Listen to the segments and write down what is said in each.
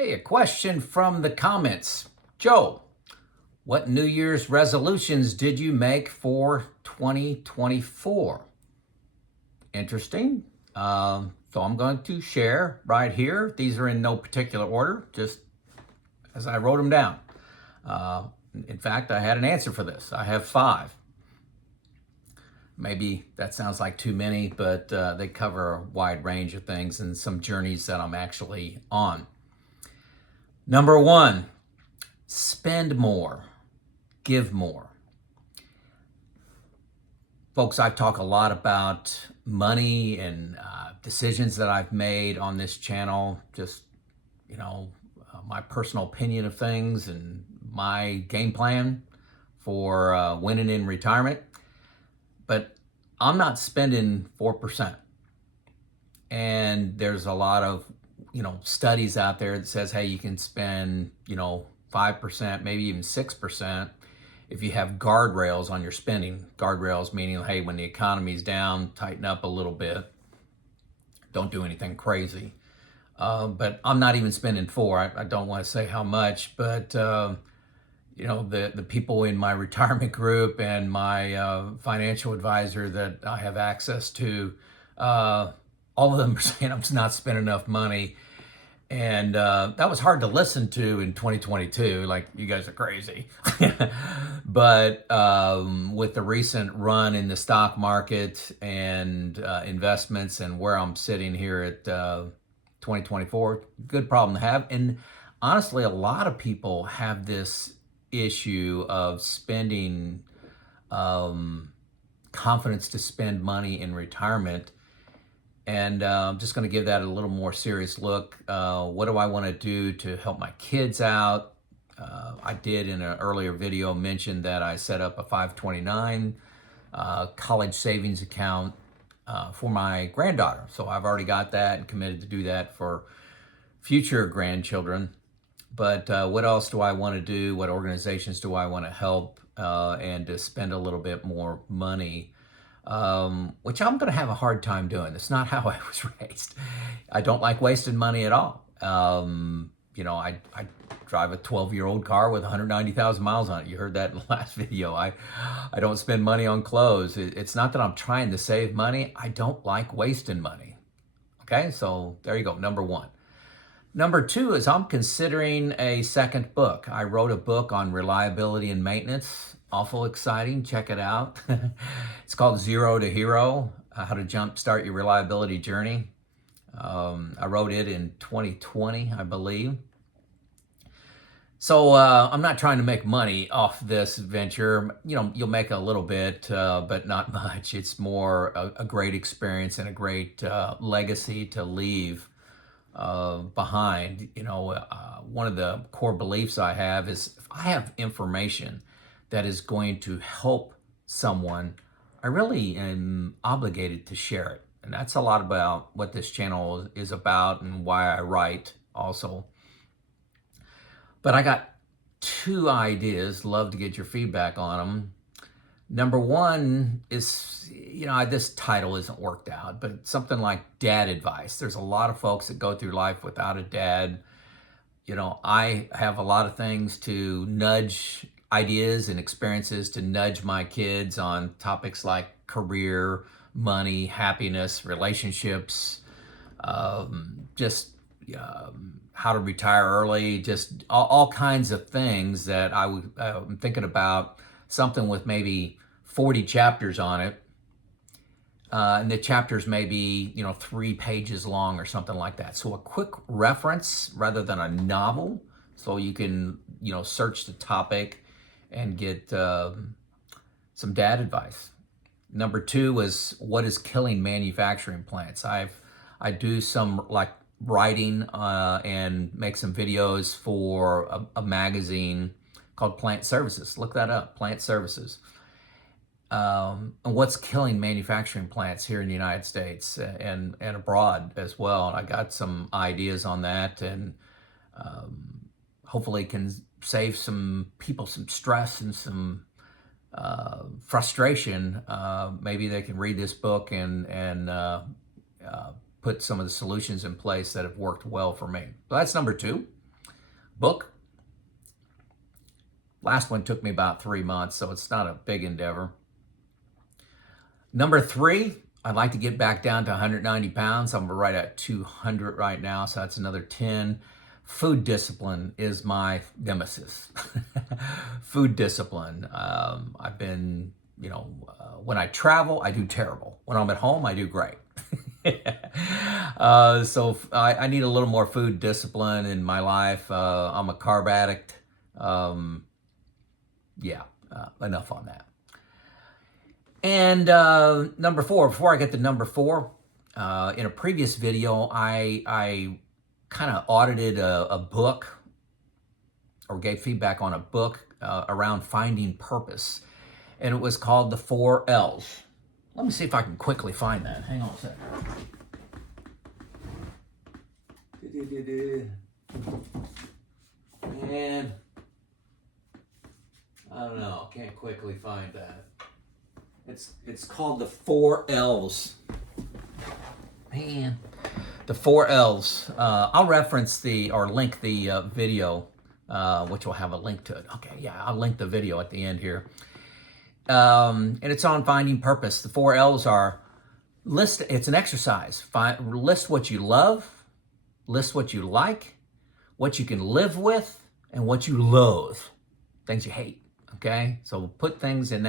Hey, a question from the comments. Joe, what New Year's resolutions did you make for 2024? Interesting. So I'm going to share right here. These are in no particular order, just as I wrote them down. In fact, I had an answer for this. I have 5. Maybe that sounds like too many, but they cover a wide range of things and some journeys that I'm actually on. Number 1, spend more, give more. Folks, I talk a lot about money and decisions that I've made on this channel, just, my personal opinion of things and my game plan for winning in retirement. But I'm not spending 4%. And there's a lot of studies out there that says, hey, you can spend 5%, maybe even 6% if you have guardrails on your spending. Guardrails meaning, hey, when the economy's down, tighten up a little bit, don't do anything crazy. But I'm not even spending 4. I don't want to say how much, but the people in my retirement group and my financial advisor that I have access to, all of them are saying I'm not spending enough money. And that was hard to listen to in 2022, like, you guys are crazy. But with the recent run in the stock market and investments and where I'm sitting here at 2024, good problem to have. And honestly, a lot of people have this issue of spending, confidence to spend money in retirement. And I'm just going to give that a little more serious look. What do I want to do to help my kids out? I did in an earlier video mention that I set up a 529 college savings account for my granddaughter. So I've already got that and committed to do that for future grandchildren. But what else do I want to do? What organizations do I want to help and to spend a little bit more money? Which I'm going to have a hard time doing. It's not how I was raised. I don't like wasting money at all. I drive a 12-year-old car with 190,000 miles on it. You heard that in the last video. I don't spend money on clothes. It's not that I'm trying to save money. I don't like wasting money. Okay, so there you go, number 1. Number 2 is I'm considering a second book. I wrote a book on reliability and maintenance. Awful exciting. Check it out. It's called Zero to Hero, How to Jumpstart Your Reliability Journey. I wrote it in 2020, I believe. So I'm not trying to make money off this venture. You'll make a little bit, but not much. It's more a great experience and a great legacy to leave behind. One of the core beliefs I have is if I have information that is going to help someone, I really am obligated to share it. And that's a lot about what this channel is about and why I write also. But I got 2 ideas, love to get your feedback on them. Number 1 is, this title isn't worked out, but something like dad advice. There's a lot of folks that go through life without a dad. I have a lot of things to nudge, ideas and experiences to nudge my kids on topics like career, money, happiness, relationships, how to retire early, just all kinds of things that I'm thinking about, something with maybe 40 chapters on it. And the chapters may be, 3 pages long or something like that. So a quick reference rather than a novel, so you can, search the topic and get some dad advice. Number 2 is what is killing manufacturing plants. I do some writing and make some videos for a magazine called Plant Services. Look that up, Plant Services. And what's killing manufacturing plants here in the United States and abroad as well. And I got some ideas on that, and hopefully can save some people some stress and some frustration. Maybe they can read this book and put some of the solutions in place that have worked well for me. So that's number 2. book. Last one took me about 3 months, so it's not a big endeavor. Number 3, I'd like to get back down to 190 pounds. I'm right at 200 right now, so that's another 10. Food discipline is my nemesis. Food discipline. I've been, when I travel, I do terrible. When I'm at home, I do great. So I need a little more food discipline in my life. I'm a carb addict. Enough on that. And number 4, before I get to number 4, in a previous video, I kind of audited a book, or gave feedback on a book around finding purpose. And it was called The 4 L's. Let me see if I can quickly find that. Hang on a second. And I don't know, can't quickly find that. It's called The 4 L's. Man, The 4 L's. I'll reference link the video, which will have a link to it. Okay, yeah, I'll link the video at the end here. And it's on finding purpose. The 4 L's are it's an exercise. List what you love, list what you like, what you can live with, and what you loathe. Things you hate. Okay, so put things in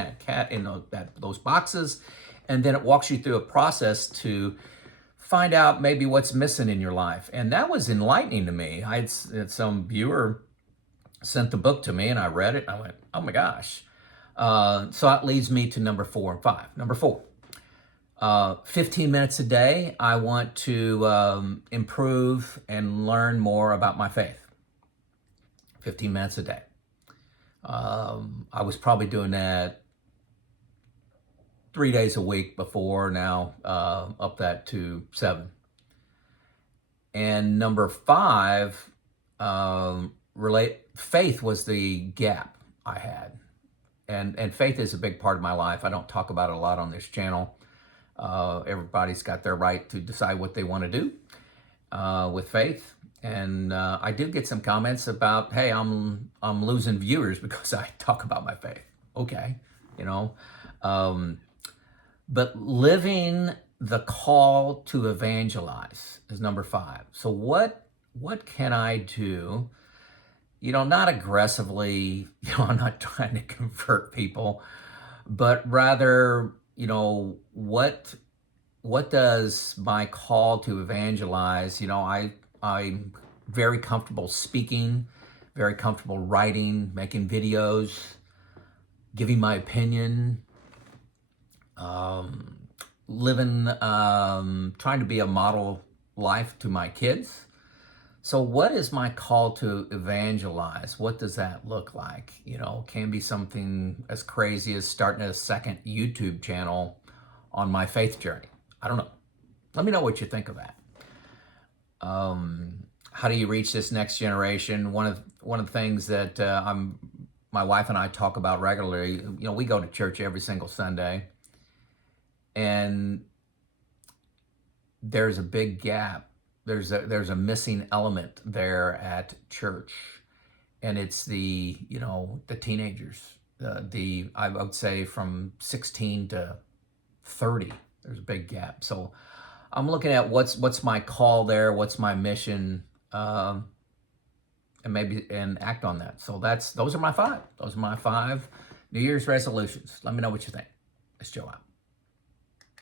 those boxes, and then it walks you through a process to find out maybe what's missing in your life. And that was enlightening to me. I had some viewer sent the book to me, and I read it, and I went, oh my gosh. So that leads me to number 4 and 5. Number 4, 15 minutes a day. I want to improve and learn more about my faith. 15 minutes a day. I was probably doing that 3 days a week before. Now up that to 7. And number 5, faith was the gap I had. And faith is a big part of my life. I don't talk about it a lot on this channel. Everybody's got their right to decide what they want to do with faith. And I did get some comments about, hey, I'm losing viewers because I talk about my faith. Okay, but living the call to evangelize is number 5. So what can I do? Not aggressively, I'm not trying to convert people, but rather, what does my call to evangelize? I'm very comfortable speaking, very comfortable writing, making videos, giving my opinion, living, trying to be a model life to my kids. So what is my call to evangelize? What does that look like? It can be something as crazy as starting a second YouTube channel on my faith journey. I don't know. Let me know what you think of that. How do you reach this next generation? One of the things that my wife and I talk about regularly, we go to church every single Sunday, and there's a big gap. There's a missing element there at church, and it's the teenagers. I would say from 16 to 30. There's a big gap. So I'm looking at what's my call there, what's my mission, and act on that. So those are my 5. Those are my 5 New Year's resolutions. Let me know what you think. Let's chill out.